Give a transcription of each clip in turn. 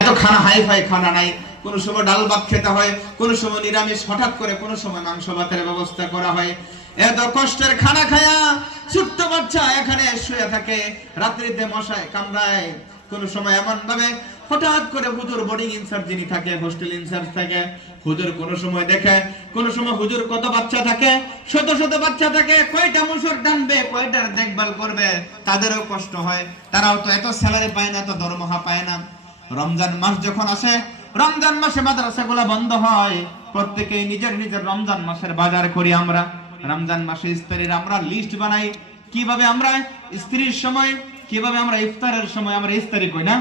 এত খানা হাইফাই খানা নাই, কোন সময় ডাল ভাত খেতে হয়, কোন সময় নিরামিষ, হঠাৎ করে কোন সময় মাংস ভাতের ব্যবস্থা করা হয়। এত কষ্টের খানা খায়া ছোট্ট বাচ্চা এখানে শুয়ে থাকে, রাত্রিতে মশায় কামড়ায়। কোন সময় এমন ভাবে হঠাৎ করে হুজুর বোর্ডিং ইনচার্জ যিনি থাকে, হোস্টেল ইনচার্জ থাকে, হুজুর কোন সময় দেখে, কোন সময় হুজুর কত বাচ্চা থাকে, শত শত বাচ্চা থাকে, কয়টা মুসর টানবে, কয়টার দেখভাল করবে, তাদেরও কষ্ট হয়। তারাও তো এত স্যালারি পায় না, এত দরমহা পায় না। রমজান মাস যখন আসে, রমজান মাসে মাদ্রাসাগুলো বন্ধ হয়, প্রত্যেকেই নিজের নিজের রমজান মাসের বাজার করি। আমরা রমজান মাসে ইফতারের আমরা লিস্ট বানাই, কিভাবে আমরা স্ত্রীর সময়, কিভাবে আমরা ইফতারের সময় আমরা ইফতারি করি না,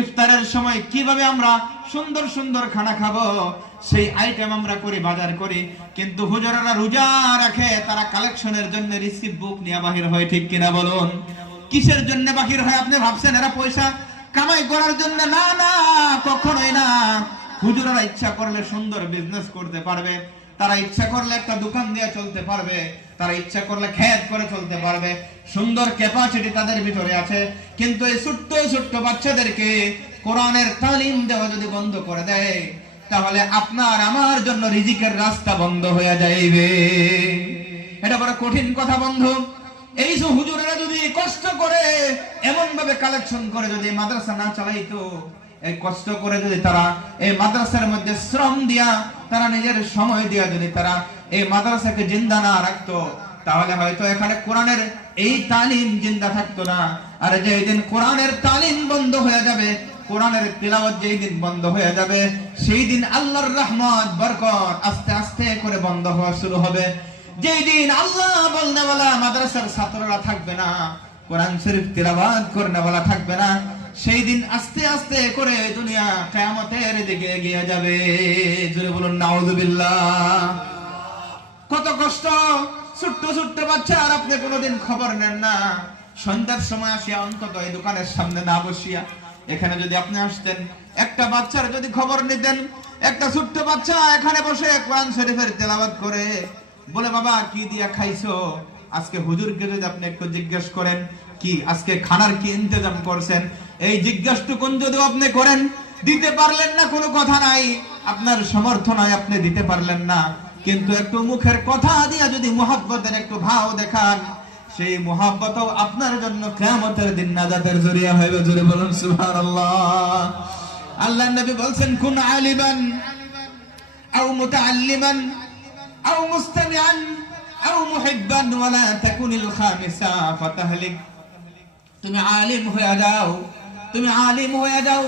ইফতারের সময় কিভাবে আমরা সুন্দর সুন্দর খানা খাবো, সেই আইটেম আমরা করি, বাজার করি। কিন্তু হুজুরেরা রোজা রাখে, তারা কালেকশনের জন্য রিসিভ বুক নিয়ে বাহির হয়, ঠিক কিনা বলুন? কিসের জন্য বাহির হয়? আপনি ভাবছেন এরা পয়সা কামাই করার জন্য? না না, কখনোই না। হুজুরেরা ইচ্ছা করলে সুন্দর বিজনেস করতে পারবে, তারা ইচ্ছা করলে একটা দোকান দিয়ে চলতে পারবে, তারা ইচ্ছা করলে খেত করে চলতে পারবে, সুন্দর ক্যাপাসিটি তাদের ভিতরে আছে। কিন্তু এই ছোট্ট ছোট্ট বাচ্চাদেরকে কোরআনের তালিম দেওয়া যদি বন্ধ করে দেয়, তাহলে আপনার আমার জন্য রিজিকের রাস্তা বন্ধ হয়ে যাইবে। এটা বড় কঠিন কথা বন্ধু। এই যে হুজুরেরা যদি কষ্ট করে এমন ভাবে কালেকশন করে যদি মাদ্রাসা না চালাইতো, এই কষ্ট করে যদি তারা এই মাদ্রাসার মধ্যে শ্রম দিয়া, তারা নিজের সময় দিয়া যদি তারা এই মাদ্রাসাকে জিন্দা না রাখতো, তাহলে হয়তো এখানে কোরআনের এই তালিম জিন্দা থাকতো না। আর যেই দিন কোরআনের তালিম বন্ধ হয়ে যাবে, কোরআনের তিলাওয়াত যেই দিন বন্ধ হয়ে যাবে, সেই দিন আল্লাহর রহমত বরকত আস্তে আস্তে করে বন্ধ হওয়া শুরু হবে। যেই দিন আল্লাহ বলনেওয়ালা মাদ্রাসার ছাত্ররা থাকবে না, কোরআন শরীফ তিলাওয়াত করনেওয়ালা থাকবে না, সেই দিন আস্তে আস্তে করে দুনিয়া কিয়ামতের দিকে এগিয়ে যাবে। জোরে বলুন নাউযুবিল্লাহ। কত কষ্ট! ছোট্ট ছোট্ট বাচ্চা, আর আপনি কোনোদিন খবর নেন না। সন্ধ্যার সময় আসিয়া অন্তত এই দোকানের সামনে না বসিয়া এখানে যদি আপনি আসতেন, একটা বাচ্চার যদি খবর নিতেন, একটা ছোট্ট বাচ্চা এখানে বসে কোরআন শরীফের তেলাওয়াত করে বলে, বাবা কি দিয়া খাইছো? আজকে হুজুরকে যদি আপনি একটু জিজ্ঞেস করেন, কি আজকে খানার কি ইন্তজাম করছেন, এই জিজ্ঞাসটুকুন যদি আপনি করেন, দিতে পারলেন না কোনো কথা নাই, আপনার সামর্থ্য নাই, আপনি দিতে পারলেন না, কিন্তু একটু মুখের কথা দিয়া যদি মুহাব্বতের একটু ভাব দেখান, সেই মুহাব্বতও আপনার জন্য কিয়ামতের দিন নাজাতের জরিয়া হবে। জোরে বলুন সুবহানাল্লাহ। আল্লাহর নবী বলেন, কুন আলিমান আও মুতাআল্লিমান আও মুস্তামিআন আও মুহিব্বান ওয়ালা তাকুনিল খামিসা ফাতাহলিক। তুমি আলিম হয়ে যাও, তুমি আলিম হয়ে যাও,